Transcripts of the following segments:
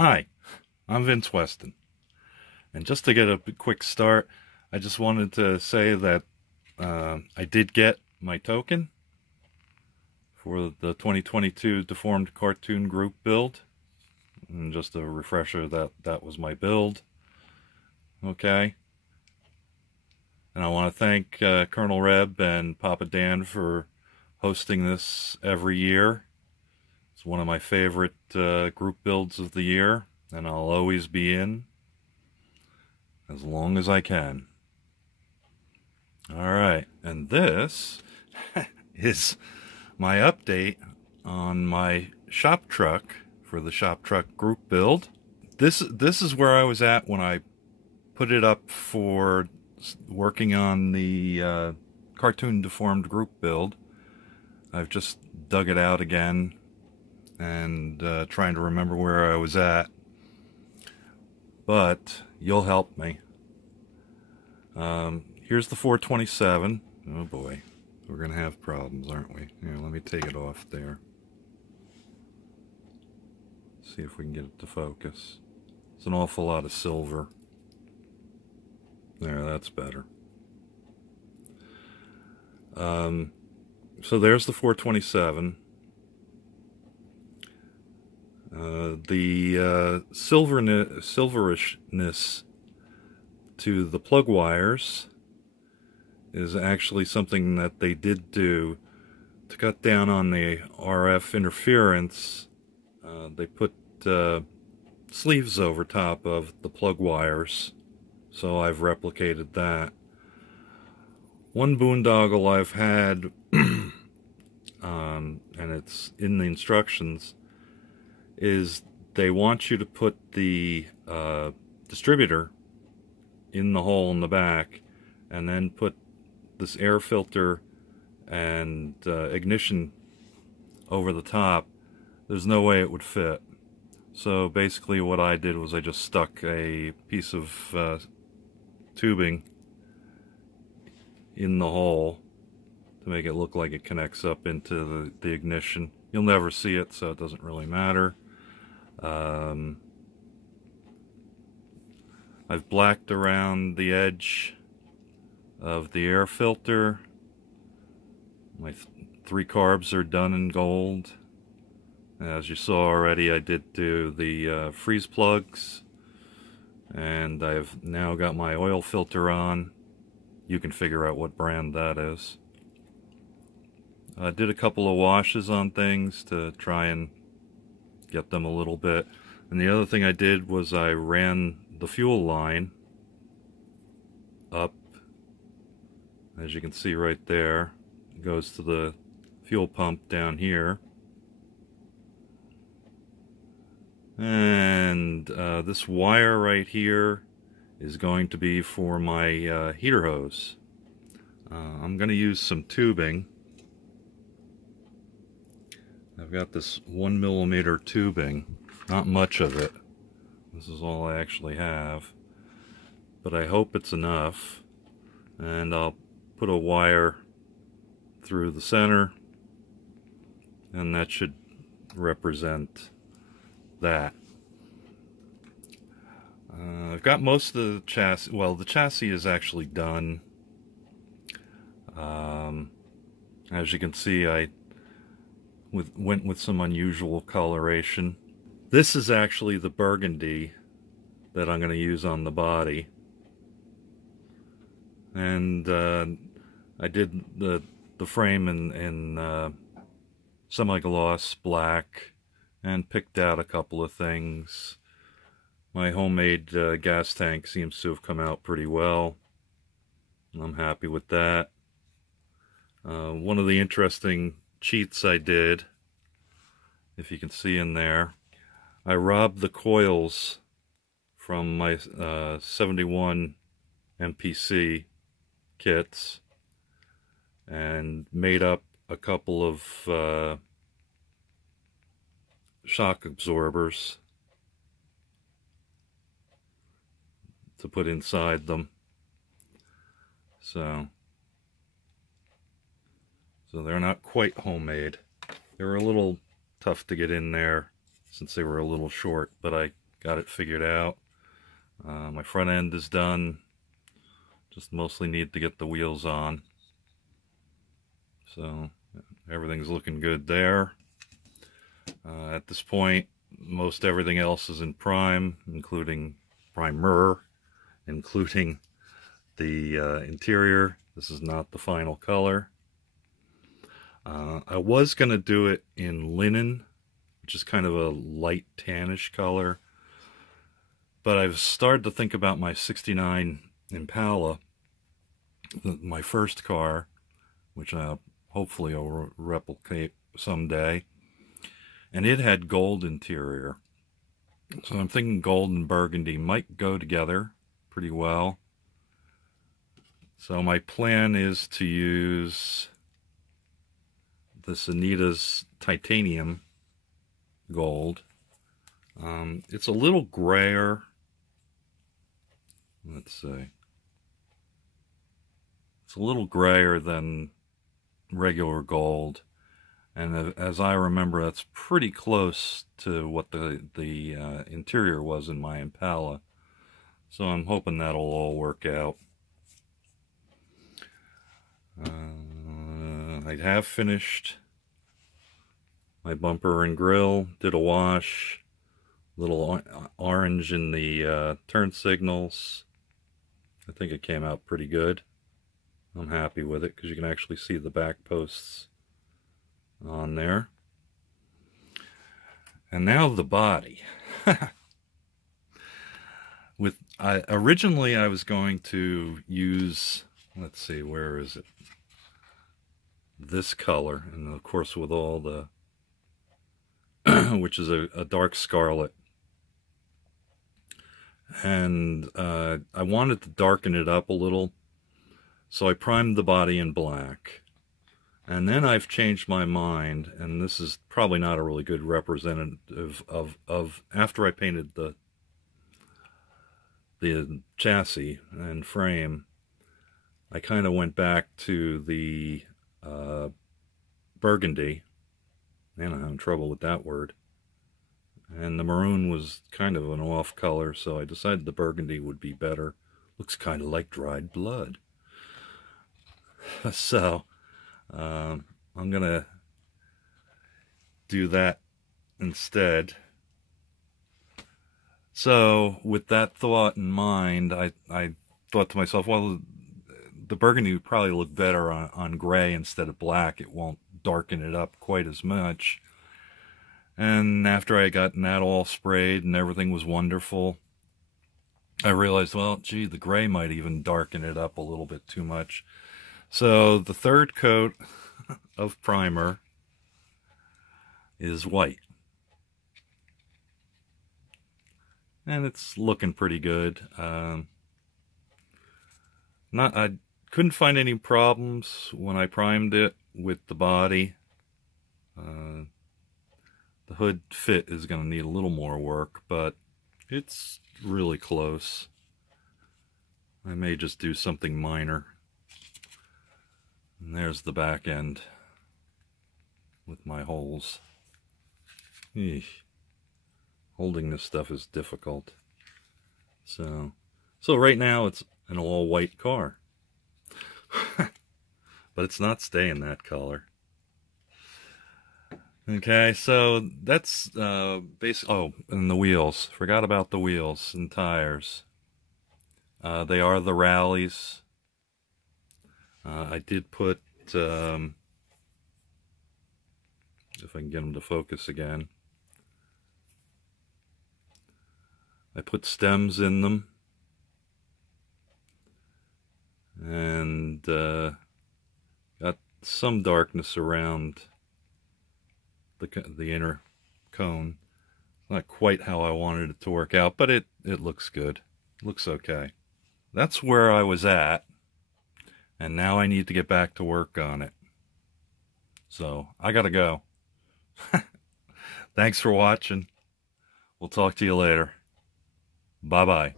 Hi, I'm Vince Weston, and just to get a quick start, I just wanted to say that I did get my token for the 2022 Deformed Cartoon Group build, and just a refresher that that was my build. Okay, and I want to thank Colonel Reb and Papa Dan for hosting this every year. It's one of my favorite group builds of the year, and I'll always be in as long as I can. Alright, and this is my update on my shop truck for the shop truck group build. This is where I was at when I put it up for working on the Cartoon Deformed group build. I've just dug it out again and trying to remember where I was at, but you'll help me. Here's the 427. Oh boy, we're gonna have problems, aren't we? Here, let me take it off there. See if we can get it to focus. It's an awful lot of silver. There, that's better. So there's the 427. The silverishness to the plug wires is actually something that they did do to cut down on the RF interference. They put sleeves over top of the plug wires, so I've replicated that. One boondoggle I've had, and it's in the instructions, is they want you to put the distributor in the hole in the back and then put this air filter and ignition over the top. There's no way it would fit. So basically what I did was I just stuck a piece of tubing in the hole to make it look like it connects up into the ignition. You'll never see it, so it doesn't really matter. I've blacked around the edge of the air filter. My 3 carbs are done in gold. As you saw already, I did do the freeze plugs, and I've now got my oil filter on. You can figure out what brand that is. I did a couple of washes on things to try and get them a little bit. And the other thing I did was I ran the fuel line up. As you can see right there, it goes to the fuel pump down here. And this wire right here is going to be for my heater hose. I'm going to use some tubing. I've got this 1mm tubing, not much of it. This is all I actually have, but I hope it's enough. And I'll put a wire through the center, and that should represent that. I've got most of the chassis. Well, the chassis is actually done. As you can see, I went with some unusual coloration. This is actually the burgundy that I'm going to use on the body. And I did the frame in semi-gloss black and picked out a couple of things. My homemade gas tank seems to have come out pretty well. I'm happy with that. One of the interesting cheats I did, if you can see in there, I robbed the coils from my 71 MPC kits and made up a couple of shock absorbers to put inside them. So they're not quite homemade. They were a little tough to get in there since they were a little short, but I got it figured out. My front end is done. Just mostly need to get the wheels on. So everything's looking good there. At this point, most everything else is in prime, including primer, including the interior. This is not the final color. I was going to do it in linen, which is kind of a light tannish color. But I've started to think about my '69 Impala, my first car, which hopefully I'll replicate someday. And it had gold interior. So I'm thinking gold and burgundy might go together pretty well. So my plan is to use this Anita's titanium gold. It's a little grayer. Let's see. It's a little grayer than regular gold. And as I remember, that's pretty close to what the interior was in my Impala. So I'm hoping that'll all work out. I have finished my bumper and grille, did a wash, little orange in the turn signals. I think it came out pretty good. I'm happy with it because you can actually see the back posts on there. And now the body. Originally I was going to use, let's see, where is it? This color, and of course with all the which is a dark scarlet. And I wanted to darken it up a little, so I primed the body in black. And then I've changed my mind, and this is probably not a really good representative of after I painted the chassis and frame, I kind of went back to the burgundy. Man, I'm having trouble with that word. And the maroon was kind of an off color, so I decided the burgundy would be better. Looks kind of like dried blood. So I'm gonna do that instead. So with that thought in mind, I thought to myself, well, the burgundy would probably look better on gray instead of black. It won't darken it up quite as much. And after I gotten that all sprayed and everything was wonderful, I realized, well, gee, the gray might even darken it up a little bit too much. So the third coat of primer is white. And it's looking pretty good. I couldn't find any problems when I primed it with the body. The hood fit is going to need a little more work, but it's really close. I may just do something minor. And there's the back end with my holes. Eesh. Holding this stuff is difficult. So right now it's an all white car. But it's not staying that color. Okay, so that's basically, oh, and the wheels. Forgot about the wheels and tires. They are the Rallies. I did put, if I can get them to focus again, I put stems in them. And got some darkness around the inner cone. Not quite how I wanted it to work out, but it looks good. Looks okay. That's where I was at, and now I need to get back to work on it. So I gotta go. Thanks for watching. We'll talk to you later. Bye-bye.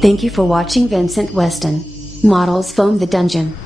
Thank you for watching Vincent Weston Models Foam the Dungeon.